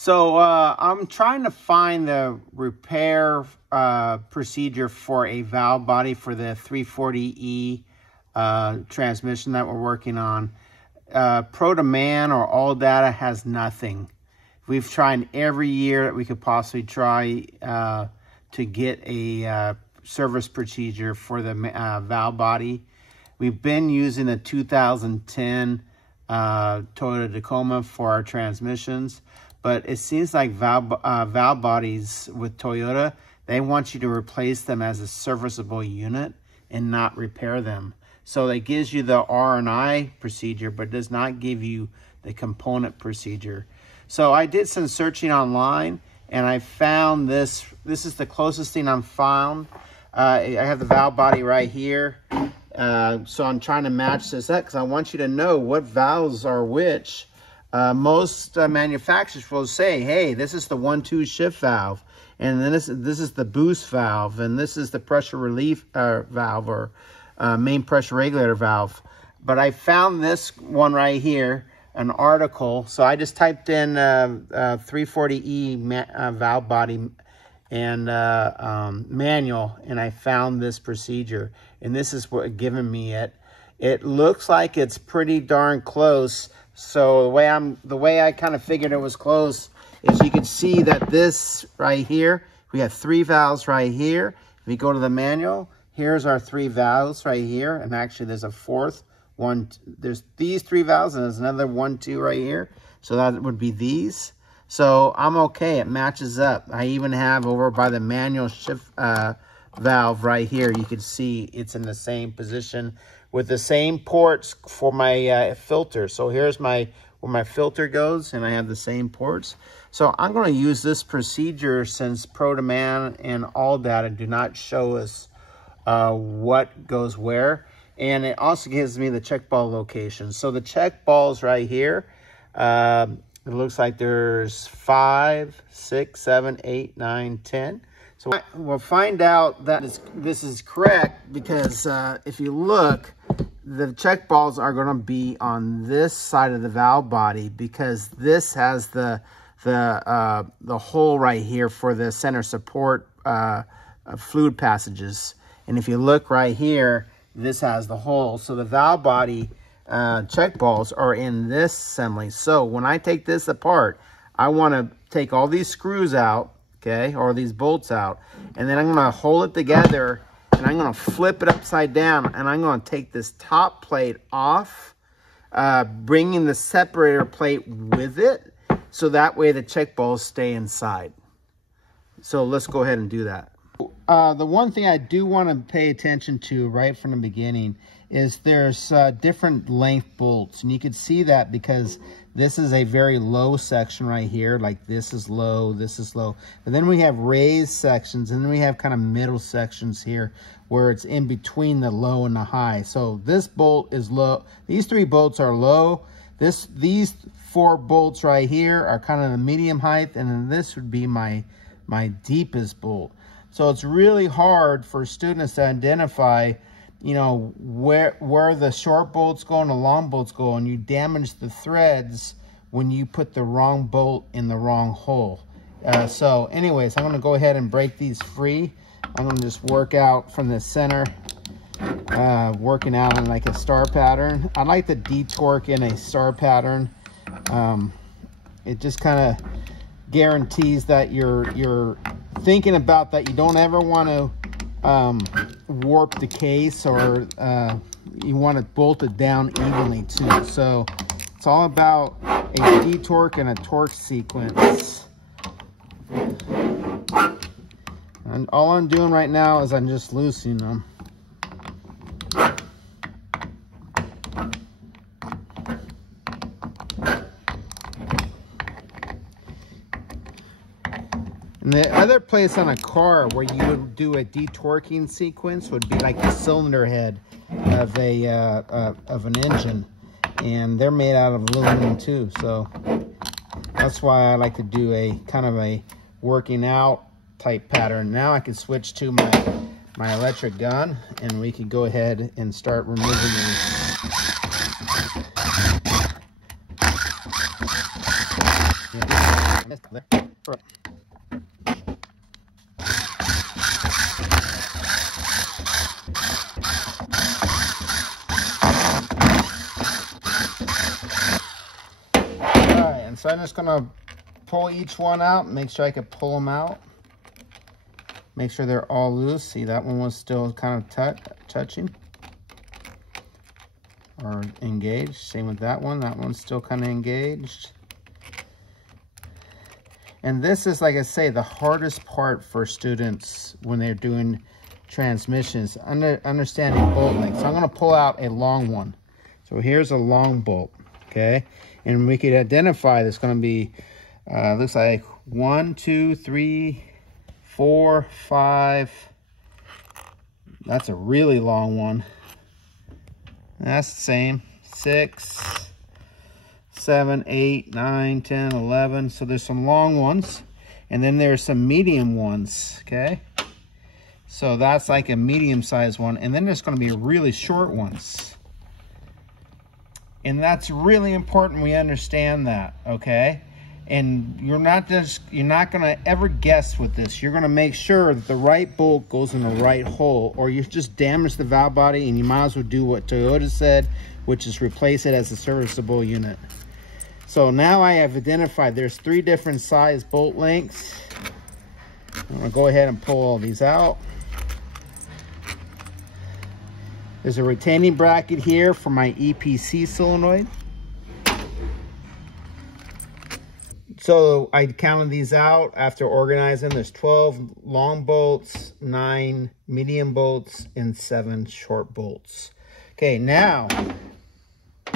So I'm trying to find the repair procedure for a valve body for the 340E transmission that we're working on. Pro to Man or All Data has nothing. We've tried every year that we could possibly try to get a service procedure for the valve body. We've been using a 2010 Toyota Tacoma for our transmissions, but it seems like valve bodies with Toyota, they want you to replace them as a serviceable unit and not repair them. So it gives you the R&I procedure, but does not give you the component procedure. So I did some searching online, and I found this. This is the closest thing I've found. I have the valve body right here. So I'm trying to match this up because I want you to know what valves are which. Most manufacturers will say, hey, this is the 1-2 shift valve, and then this is the boost valve, and this is the pressure relief valve or main pressure regulator valve. But I found this one right here, an article. So I just typed in 340E valve body and manual, and I found this procedure, and this is what given me it. It looks like it's pretty darn close. So the way I kind of figured it was close is you can see that this right here, we have 3 valves right here. If we go to the manual, here's our 3 valves right here, and actually there's a fourth one. There's these 3 valves, and there's another 1, 2 right here. So that would be these. So I'm okay, it matches up. I even have over by the manual shift valve right here, you can see it's in the same position with the same ports for my filter. So here's where my filter goes, and I have the same ports. So I'm going to use this procedure since Pro to Man and All Data do not show us what goes where. And it also gives me the check ball location. So the check balls right here, it looks like there's 5, 6, 7, 8, 9, 10. So we'll find out that this is correct because if you look, the check balls are going to be on this side of the valve body because this has the hole right here for the center support fluid passages. And if you look right here, this has the hole. So the valve body check balls are in this assembly. So when I take this apart, I want to take all these screws out, okay, or these bolts out, and then I'm going to hold it together, and I'm going to flip it upside down, and I'm going to take this top plate off, bringing the separator plate with it, so that way the check balls stay inside. So let's go ahead and do that. The one thing I do want to pay attention to right from the beginning is there's different length bolts, and you can see that because this is a very low section right here, like this is low, but then we have raised sections, and then we have kind of middle sections here where it's in between the low and the high. So this bolt is low, these 3 bolts are low, these 4 bolts right here are kind of the medium height, and then this would be my deepest bolt. So it's really hard for students to identify, you know, where the short bolts go and the long bolts go, and you damage the threads when you put the wrong bolt in the wrong hole. So anyways, I'm going to go ahead and break these free. I'm going to just work out from the center, working out in like a star pattern. I like the detorque in a star pattern. It just kind of guarantees that you're thinking about that you don't ever want to warp the case, or you want it bolted down evenly too. So it's all about a detorque and a torque sequence. And all I'm doing right now is I'm just loosening them. And the other place on a car where you would do a detorquing sequence would be like the cylinder head of an engine, and they're made out of aluminum too. So that's why I like to do a kind of a working out type pattern. Now I can switch to my electric gun, and we can go ahead and start removing these. Alright, and so I'm just gonna pull each one out, make sure I can pull them out. Make sure they're all loose. See, that one was still kind of touching or engaged. Same with that one. That one's still kind of engaged. And this is, like I say, the hardest part for students when they're doing transmissions, understanding bolt length. So I'm going to pull out a long one. So here's a long bolt, okay? And we could identify there's going to be, looks like 1, 2, 3, 4, 5. That's a really long one. That's the same. 6, 7, 8, 9, 10, 11. So there's some long ones. And then there's some medium ones, okay? So that's like a medium-sized one. And then there's going to be really short ones. And that's really important we understand that, okay? And you're not going to ever guess with this. You're going to make sure that the right bolt goes in the right hole, or you just damage the valve body, and you might as well do what Toyota said, which is replace it as a serviceable unit. So now I have identified there's 3 different size bolt lengths. I'm going to go ahead and pull all these out. There's a retaining bracket here for my EPC solenoid. So I counted these out after organizing. There's 12 long bolts, 9 medium bolts, and 7 short bolts. Okay, now,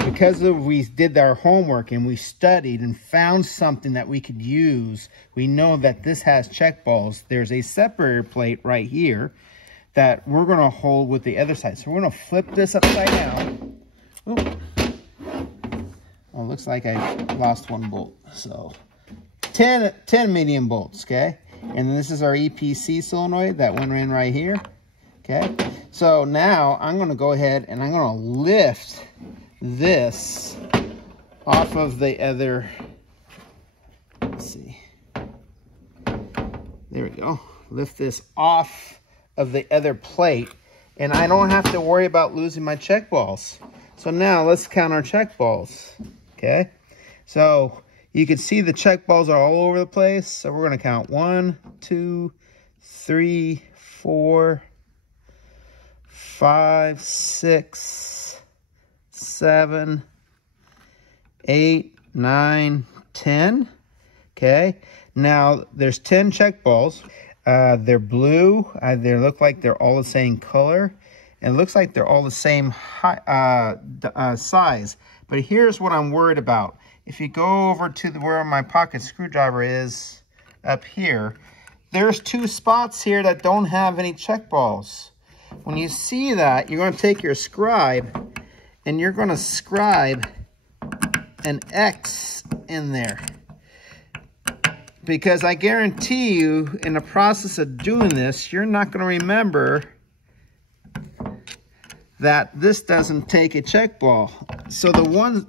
because we did our homework and we studied and found something that we could use, we know that this has check balls. There's a separator plate right here that we're going to hold with the other side. So we're going to flip this upside down. Ooh. Well, it looks like I lost 1 bolt. So 10 medium bolts, okay? And this is our EPC solenoid that went in right here, okay? So now I'm going to go ahead and I'm going to lift this off of the other, let's see. There we go. Lift this off of the other plate, and I don't have to worry about losing my check balls. So now let's count our check balls, okay? So you can see the check balls are all over the place. So we're going to count 1, 2, 3, 4, 5, 6, 7, 8, 9, 10. Okay. Now there's 10 check balls. They're blue. They look like they're all the same color. And it looks like they're all the same size. But here's what I'm worried about. If you go over to where my pocket screwdriver is up here, there's 2 spots here that don't have any check balls. When you see that, you're going to take your scribe and you're going to scribe an X in there. Because I guarantee you, in the process of doing this, you're not going to remember that this doesn't take a check ball. So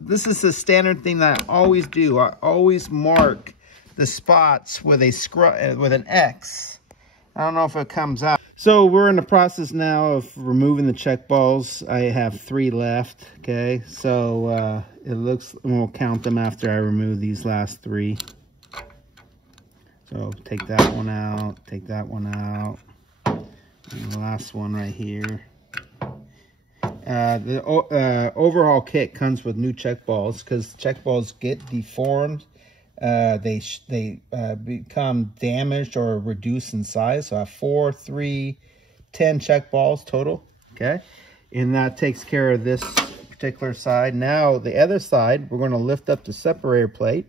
this is the standard thing that I always do. I always mark the spots with with an X. I don't know if it comes out. So we're in the process now of removing the check balls. I have 3 left. Okay, so it looks, and we'll count them after I remove these last 3. So take that one out, take that one out, and the last one right here. The overhaul kit comes with new check balls because check balls get deformed. They become damaged or reduced in size. So I have 4, 3, 10 check balls total. Okay, and that takes care of this particular side. Now the other side, we're going to lift up the separator plate.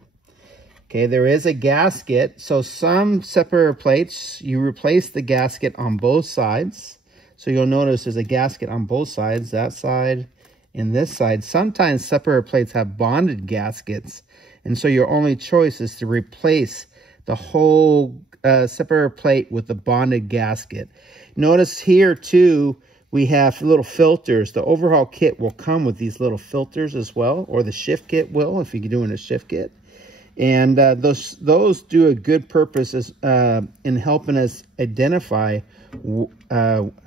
Okay, there is a gasket. So some separator plates, you replace the gasket on both sides. So you'll notice there's a gasket on both sides, that side and this side. Sometimes separator plates have bonded gaskets. And so your only choice is to replace the whole separator plate with the bonded gasket. Notice here too, we have little filters. The overhaul kit will come with these little filters as well, or the shift kit will if you're doing a shift kit. And those do a good purpose as, in helping us identify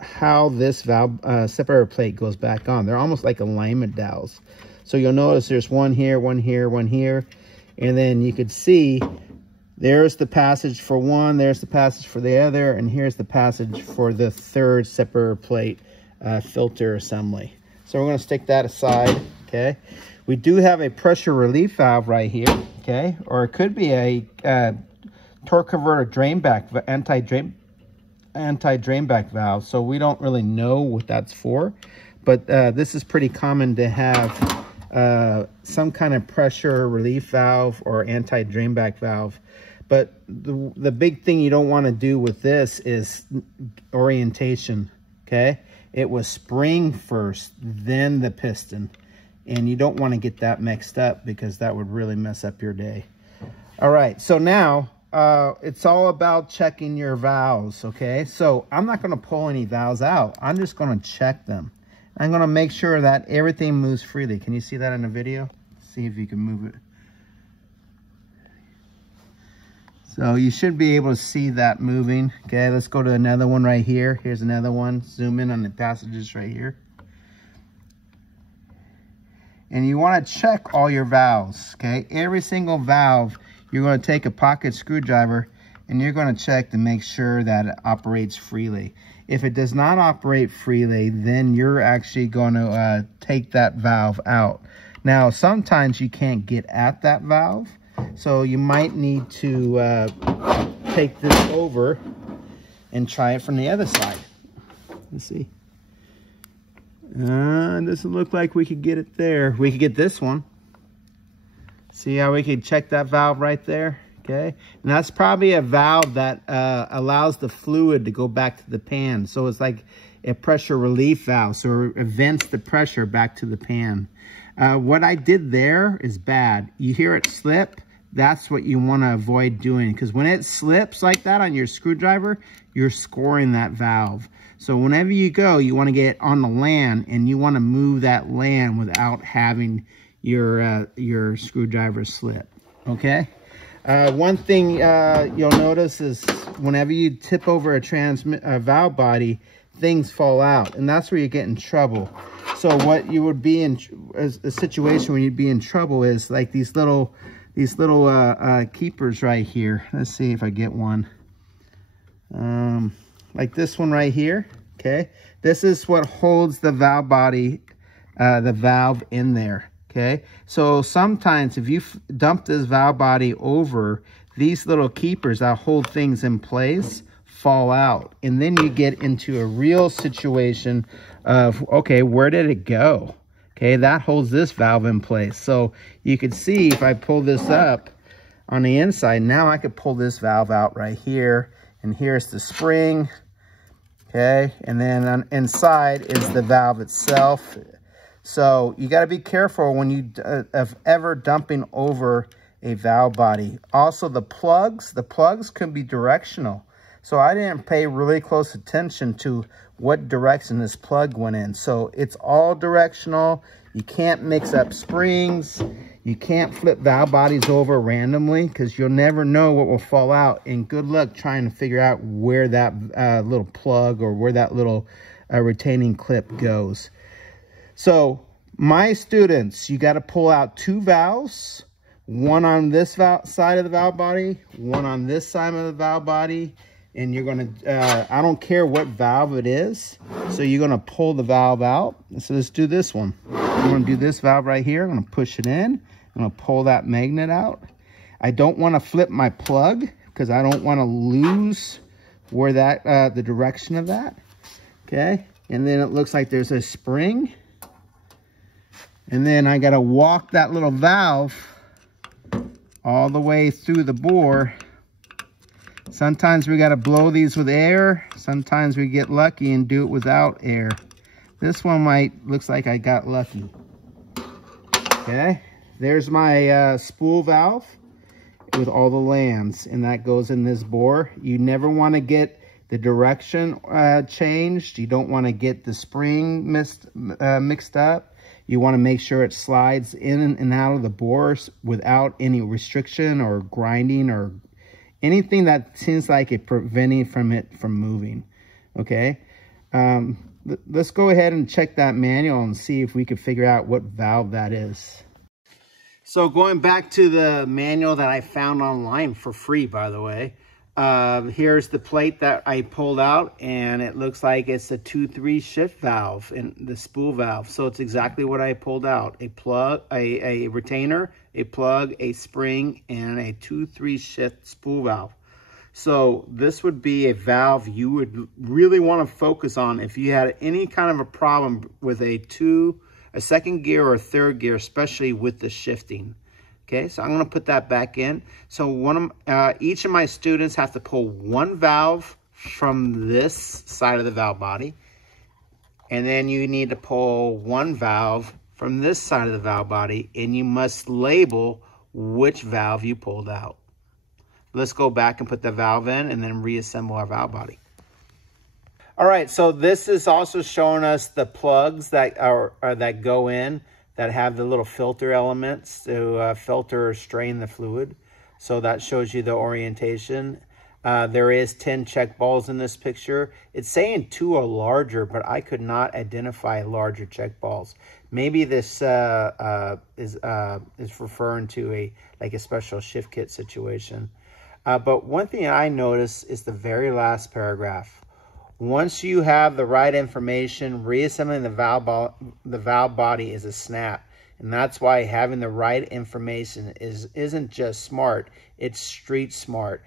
how this valve separator plate goes back on. They're almost like alignment dowels. So you'll notice there's one here, one here, one here. And then you could see there's the passage for one, there's the passage for the other, and here's the passage for the third separator plate filter assembly. So we're going to stick that aside, okay? We do have a pressure relief valve right here, okay? Or it could be a torque converter drain back, anti-drain back valve. So we don't really know what that's for, but this is pretty common to have some kind of pressure relief valve or anti-drain back valve. But the big thing you don't want to do with this is orientation, okay? It was spring first, then the piston. And you don't want to get that mixed up because that would really mess up your day. All right, so now it's all about checking your valves, okay? So I'm not going to pull any valves out. I'm just going to check them. I'm going to make sure that everything moves freely. Can you see that in the video? See if you can move it. So you should be able to see that moving. Okay, let's go to another one right here. Here's another one. Zoom in on the passages right here. And you want to check all your valves, okay? Every single valve, you're going to take a pocket screwdriver and you're going to check to make sure that it operates freely. If it does not operate freely, then you're actually going to take that valve out. Now, sometimes you can't get at that valve, so you might need to take this over and try it from the other side. Let's see. Doesn't look like we could get it there. We could get this one. See how we could check that valve right there? Okay. And that's probably a valve that allows the fluid to go back to the pan. So it's like a pressure relief valve. So it vents the pressure back to the pan. What I did there is bad. You hear it slip. That's what you want to avoid doing, because when it slips like that on your screwdriver, you're scoring that valve. So whenever you go, you want to get on the land and you want to move that land without having your screwdriver slip. Okay. One thing you'll notice is whenever you tip over a valve body, things fall out, and that's where you get in trouble. So what you would be in a situation where you'd be in trouble is like these little keepers right here. Let's see if I get one. Like this one right here, okay? This is what holds the valve body, the valve in there, okay? So sometimes if you dump this valve body over, these little keepers that hold things in place fall out. And then you get into a real situation of, okay, where did it go? Okay, that holds this valve in place. So you could see if I pull this up on the inside, now I could pull this valve out right here. And here's the spring, okay? And then on inside is the valve itself. So you got to be careful when you of ever dumping over a valve body. Also the plugs can be directional. So I didn't pay really close attention to what direction this plug went in. So it's all directional. You can't mix up springs. You can't flip valve bodies over randomly because you'll never know what will fall out. And good luck trying to figure out where that little plug or where that little retaining clip goes. So my students, you got to pull out two valves, one on this side of the valve body, one on this side of the valve body. And you're going to, I don't care what valve it is. So you're going to pull the valve out. So let's do this one. I'm going to do this valve right here. I'm going to push it in. I'm going to pull that magnet out. I don't want to flip my plug because I don't want to lose where that, the direction of that. Okay. And then it looks like there's a spring. And then I got to walk that little valve all the way through the bore. Sometimes we got to blow these with air. Sometimes we get lucky and do it without air. This one looks like I got lucky. Okay, there's my spool valve with all the lands, and that goes in this bore. You never want to get the direction changed. You don't want to get the spring mixed up. You want to make sure it slides in and out of the bores without any restriction or grinding or anything that seems like it preventing it from moving. Okay. Let's go ahead and check that manual and see if we could figure out what valve that is. So going back to the manual that I found online for free, by the way, here's the plate that I pulled out, and it looks like it's a 2-3 shift valve in the spool valve. So it's exactly what I pulled out: a plug, a retainer, a plug, a spring, and a 2-3 shift spool valve. So this would be a valve you would really want to focus on if you had any kind of a problem with a second gear or a third gear, especially with the shifting. Okay, so I'm going to put that back in. So each of my students have to pull one valve from this side of the valve body, and then you need to pull one valve from this side of the valve body, and you must label which valve you pulled out. Let's go back and put the valve in and then reassemble our valve body. All right, so this is also showing us the plugs that that go in, that have the little filter elements to filter or strain the fluid. So that shows you the orientation. There is 10 check balls in this picture. It's saying 2 are larger, but I could not identify larger check balls. Maybe this is referring to a special shift kit situation. But one thing I noticed is the very last paragraph. Once you have the right information, reassembling the valve body is a snap. And that's why having the right information isn't just smart, it's street smart.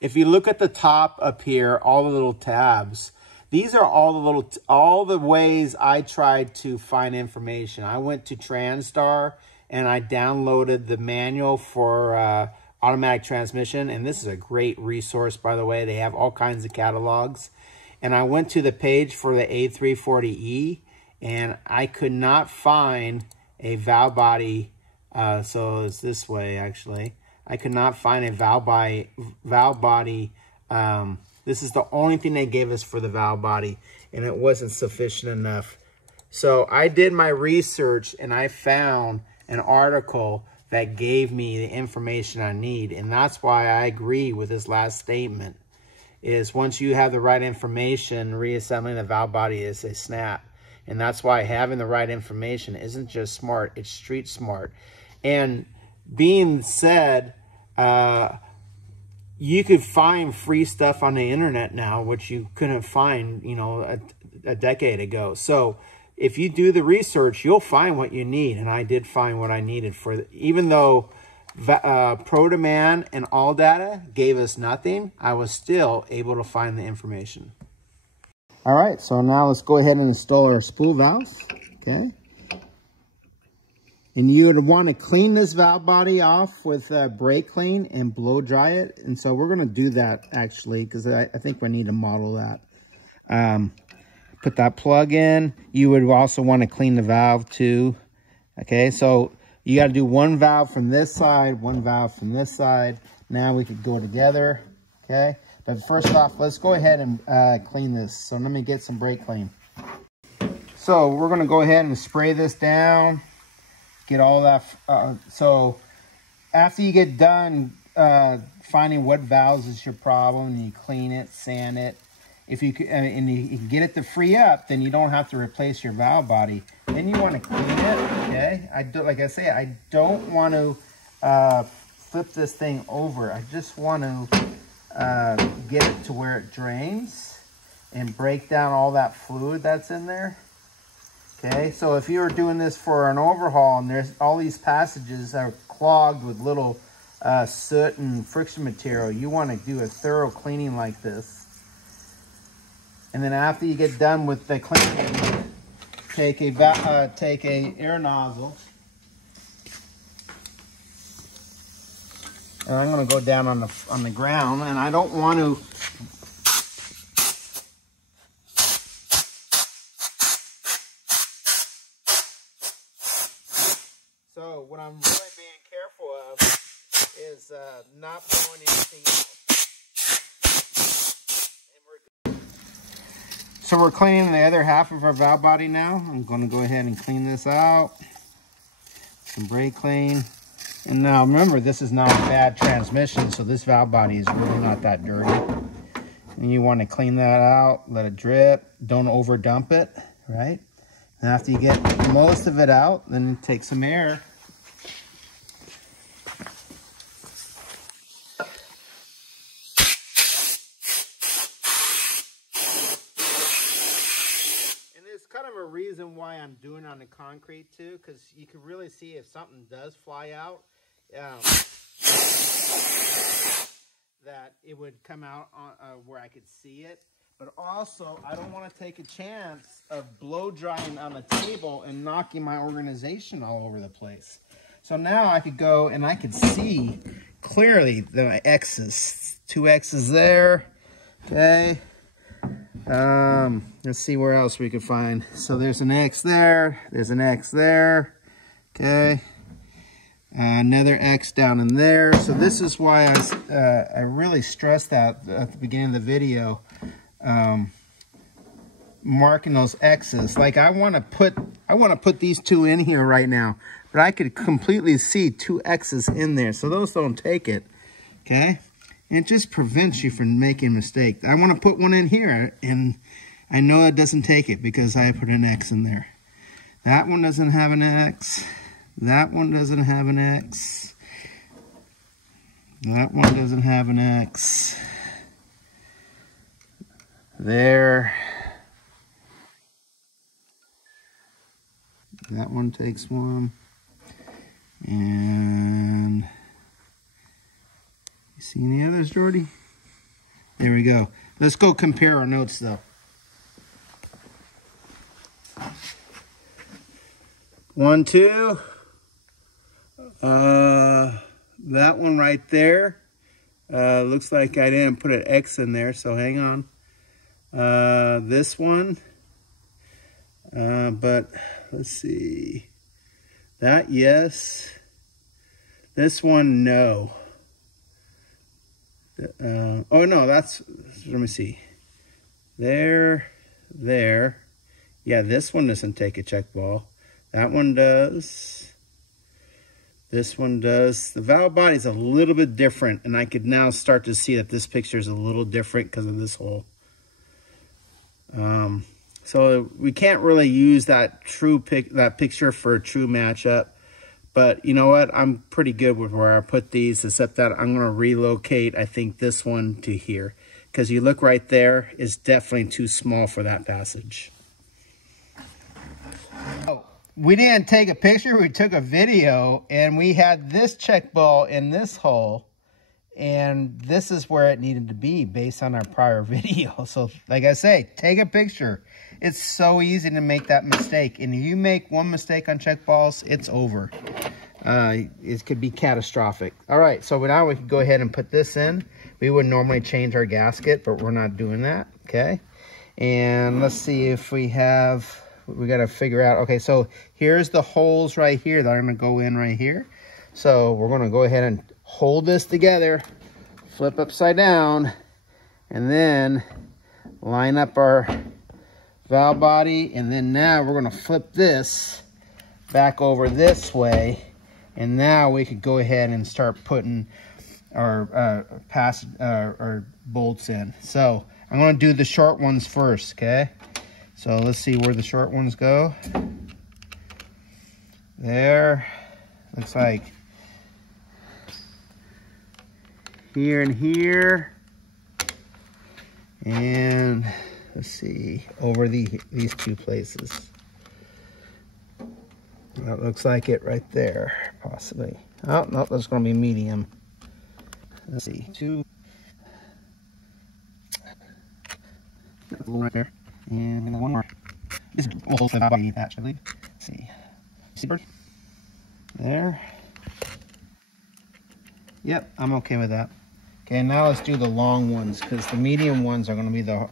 If you look at the top up here, all the little tabs, these are all the ways I tried to find information. I went to TransStar and I downloaded the manual for automatic transmission, and this is a great resource, by the way. They have all kinds of catalogs. And I went to the page for the A340E, and I could not find a valve body. So it's this way, actually. I could not find a valve body. This is the only thing they gave us for the valve body, and it wasn't sufficient enough. So I did my research, and I found an article that gave me the information I need. And that's why I agree with this last statement, is once you have the right information, reassembling the valve body is a snap. And that's why having the right information isn't just smart, it's street smart. And being said, you could find free stuff on the internet now, which you couldn't find, a decade ago. So if you do the research, you'll find what you need. And I did find what I needed even though ProDemand and AllData gave us nothing, I was still able to find the information. All right, so now let's go ahead and install our spool valve. Okay. And you would want to clean this valve body off with brake clean and blow dry it. And so we're going to do that actually, because I think we need to model that. Put that plug in. You would also want to clean the valve too. Okay, so you got to do one valve from this side, one valve from this side. Now we could go together. Okay, but first off, let's go ahead and clean this. So let me get some brake clean. So we're going to go ahead and spray this down. Get all that. So after you get done finding what valves is your problem, you clean it, sand it. If you and you can get it to free up, then you don't have to replace your valve body. Then you want to clean it. Okay, like I say, I don't want to flip this thing over. I just want to get it to where it drains and break down all that fluid that's in there. Okay, so if you were doing this for an overhaul and there's all these passages that are clogged with little soot and friction material, you want to do a thorough cleaning like this. And then after you get done with the cleaning, take a air nozzle. And I'm going to go down on the ground, and I don't want to. So what I'm really being careful of is not blowing anything out. So we're cleaning the other half of our valve body now. I'm going to go ahead and clean this out. Some brake clean. And now remember, this is not a bad transmission, so this valve body is really not that dirty. And you want to clean that out, let it drip, don't over dump it, right? And after you get most of it out, then take some air. Kind of a reason why I'm doing it on the concrete too, because you can really see if something does fly out, that it would come out on, where I could see it. But also, I don't want to take a chance of blow drying on the table and knocking my organization all over the place. So now I could go and I could see clearly the X's, 2 X's there, okay. Let's see where else we could find. So there's an X there, there's an X there, okay. Another X down in there. So this is why I really stressed that at the beginning of the video, marking those X's. Like I want to put these 2 in here right now, but I could completely see 2 X's in there. So those don't take it, okay. And it just prevents you from making a mistake. I want to put one in here, and I know it doesn't take it because I put an X in there. That one doesn't have an X. That one doesn't have an X. That one doesn't have an X. There. That one takes one. And you see any others, Jordy? There we go. Let's go compare our notes though. 1, 2. That one right there. Looks like I didn't put an X in there, so hang on. This one. But let's see. That, yes. This one, no. Oh no, that's, let me see. There. Yeah, this one doesn't take a check ball. That one does. This one does. The valve body is a little bit different, and I could now start to see that this picture is a little different because of this hole. So we can't really use that picture for a true matchup. But you know what? I'm pretty good with where I put these, except that I'm going to relocate, I think, this one to here. Because you look right there, it's definitely too small for that passage. Oh, we didn't take a picture, we took a video, and we had this check ball in this hole. And this is where it needed to be based on our prior video. So, like I say, take a picture. It's so easy to make that mistake. And if you make one mistake on check balls, it's over. It could be catastrophic. All right, so now we can go ahead and put this in. We would normally change our gasket, but we're not doing that, okay? And let's see if we got to figure out, okay, so here's the holes right here that are going to go in right here. So we're going to go ahead and hold this together, flip upside down, and then line up our valve body. And then now we're going to flip this back over this way. And now we could go ahead and start putting our bolts in. So I'm going to do the short ones first, okay? So let's see where the short ones go. There. Looks like here and here. And let's see, over these 2 places. That looks like it right there, possibly. Oh, no, that's going to be medium. Let's see, 2. Right there. And 1 more. This will hold the body patch, I believe. Let's see. See, bird? There. Yep, I'm okay with that. Okay, now let's do the long ones, because the medium ones are going to be the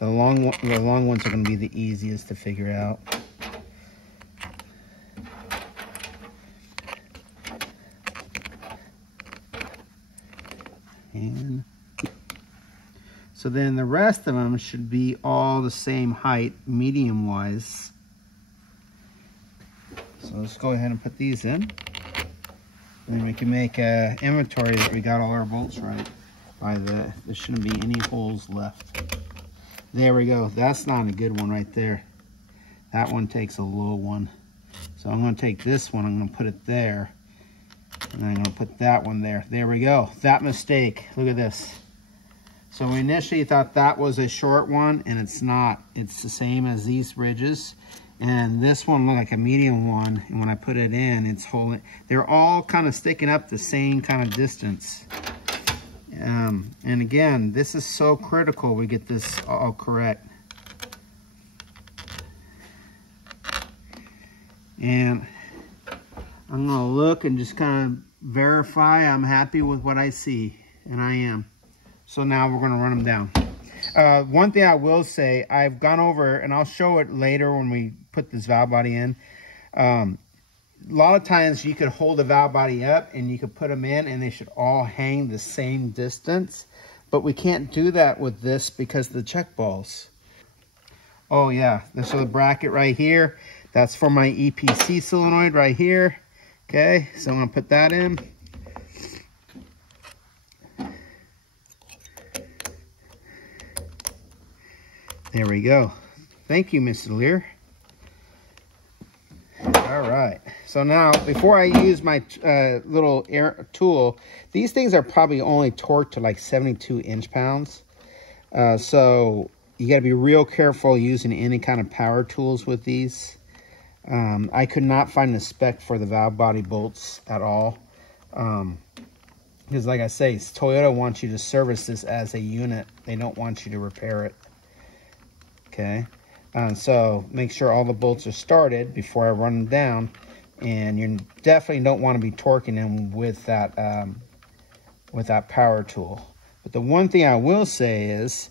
long ones are going to be the easiest to figure out. And So then the rest of them should be all the same height, medium-wise. So let's go ahead and put these in. And then we can make an inventory that we got all our bolts right. There shouldn't be any holes left. There we go. That's not a good one right there. That one takes a low one. So I'm going to take this one, I'm going to put it there. And I'm going to put that one there. There we go. That mistake. Look at this. So we initially thought that was a short one, and it's not. It's the same as these ridges. And this one looked like a medium one, and when I put it in, it's holding. They're all kind of sticking up the same kind of distance. And again, this is so critical we get this all correct. And I'm going to look and just kind of verify I'm happy with what I see, and I am. So now we're going to run them down. One thing I will say, I've gone over, and I'll show it later when we put this valve body in. A lot of times you could hold the valve body up and you could put them in and they should all hang the same distance. But we can't do that with this because of the check balls. Oh yeah, so the bracket right here, that's for my EPC solenoid right here. Okay, so I'm going to put that in. There we go. Thank you, Mr. Lear. All right. So now, before I use my little air tool, these things are probably only torqued to like 72 inch-pounds. So you got to be real careful using any kind of power tools with these. I could not find the spec for the valve body bolts at all. Because like I say, Toyota wants you to service this as a unit. They don't want you to repair it. Okay, so make sure all the bolts are started before I run them down, and you definitely don't want to be torquing them with that power tool. But the one thing I will say is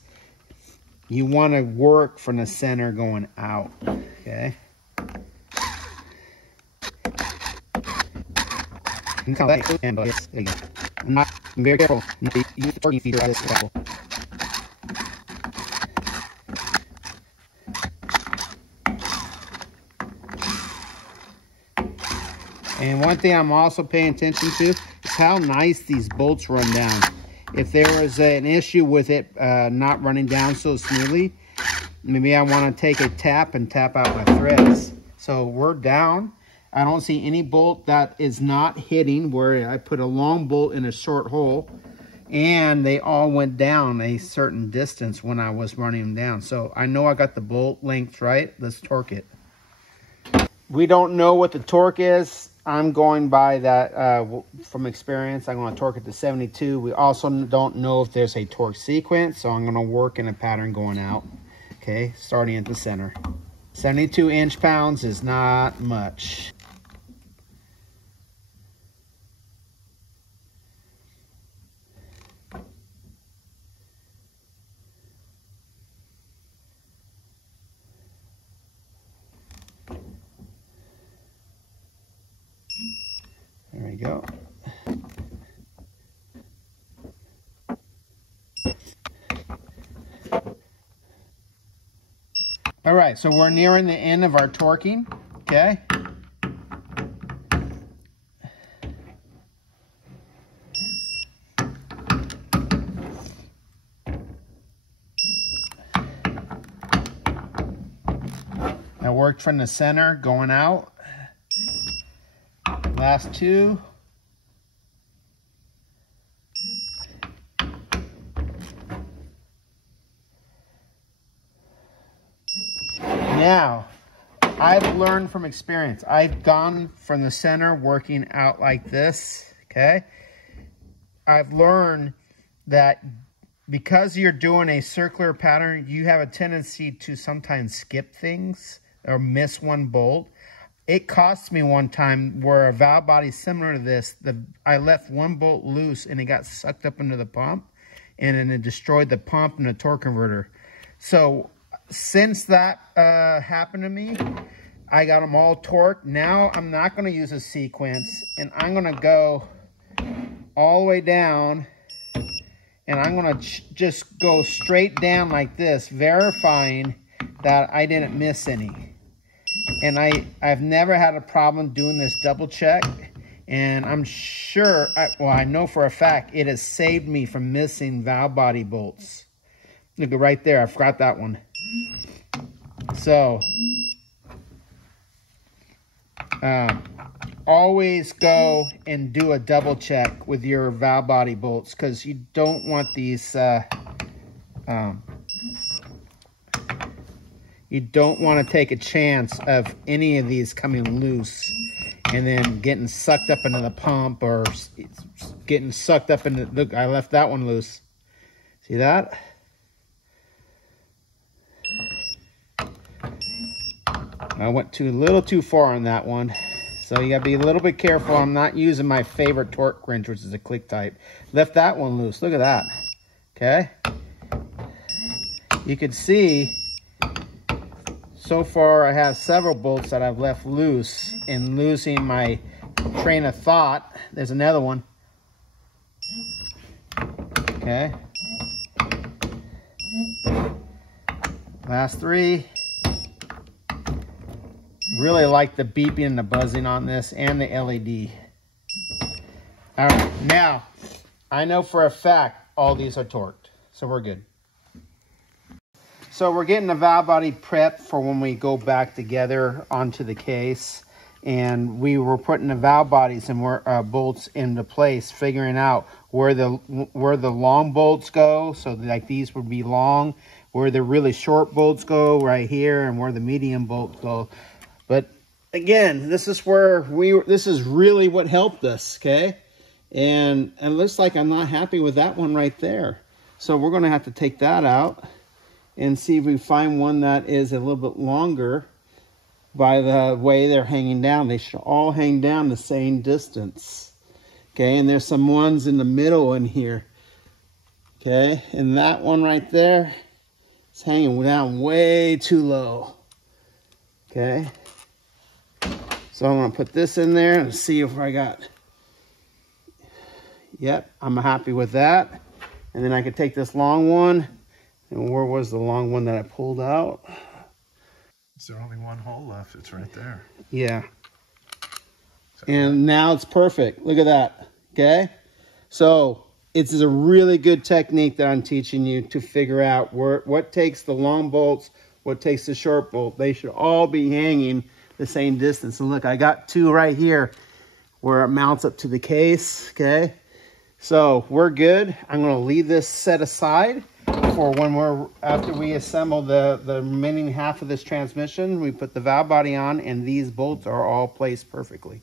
you want to work from the center going out. Okay. I'm not very careful. Use the torquing feature as well. And one thing I'm also paying attention to is how nice these bolts run down. If there was an issue with it not running down so smoothly, maybe I want to take a tap and tap out my threads. So we're down. I don't see any bolt that is not hitting where I put a long bolt in a short hole, and they all went down a certain distance when I was running them down. So I know I got the bolt length right. Let's torque it. We don't know what the torque is. I'm going by that from experience. I'm going to torque it to 72. We also don't know if there's a torque sequence, so I'm going to work in a pattern going out. Okay, starting at the center. 72 inch-pounds is not much. There we go. All right, so we're nearing the end of our torquing, okay? I worked from the center going out. Last two. Now, I've learned from experience. I've gone from the center working out like this, okay? I've learned that because you're doing a circular pattern, you have a tendency to sometimes skip things or miss one bolt. It cost me one time where a valve body similar to this, I left one bolt loose and it got sucked up into the pump, and then it destroyed the pump and the torque converter. So since that happened to me, I got them all torqued. Now I'm not going to use a sequence, and I'm going to go all the way down And I'm going to just go straight down like this, verifying that I didn't miss any. And I've never had a problem doing this double check. And I'm sure, well, I know for a fact, it has saved me from missing valve body bolts. Look at right there, I forgot that one. So, always go and do a double check with your valve body bolts, because you don't want these, you don't want to take a chance of any of these coming loose and then getting sucked up into the pump, or getting sucked up into, look, I left that one loose. See that? I went a little too far on that one. So you gotta be a little bit careful. I'm not using my favorite torque wrench, which is a click type. Left that one loose, look at that, okay? You can see, so far I have several bolts that I've left loose and losing my train of thought. There's another one, okay? Last three. Really like the beeping and the buzzing on this, and the LED. All right, now I know for a fact all these are torqued, so we're good. So we're getting the valve body prepped for when we go back together onto the case, and we were putting the valve bodies and bolts into place, figuring out where the long bolts go. So like these would be long, where the really short bolts go right here, and where the medium bolts go. But again, this is where this is really what helped us, okay? And it looks like I'm not happy with that one right there. So we're gonna have to take that out and see if we find one that is a little bit longer by the way they're hanging down. They should all hang down the same distance, okay? And there's some ones in the middle in here, okay? And that one right there is hanging down way too low, okay? So I'm going to put this in there and see if I got, yep, I'm happy with that. And then I could take this long one, and where was the long one that I pulled out? Is there only one hole left? It's right there. Yeah. And now it's perfect. Look at that, okay? So it's a really good technique that I'm teaching you to figure out what takes the long bolts, what takes the short bolt. They should all be hanging the same distance. And look, I got two right here where it mounts up to the case, okay? So we're good. I'm gonna leave this set aside for when after we assemble the remaining half of this transmission. We put the valve body on, and these bolts are all placed perfectly.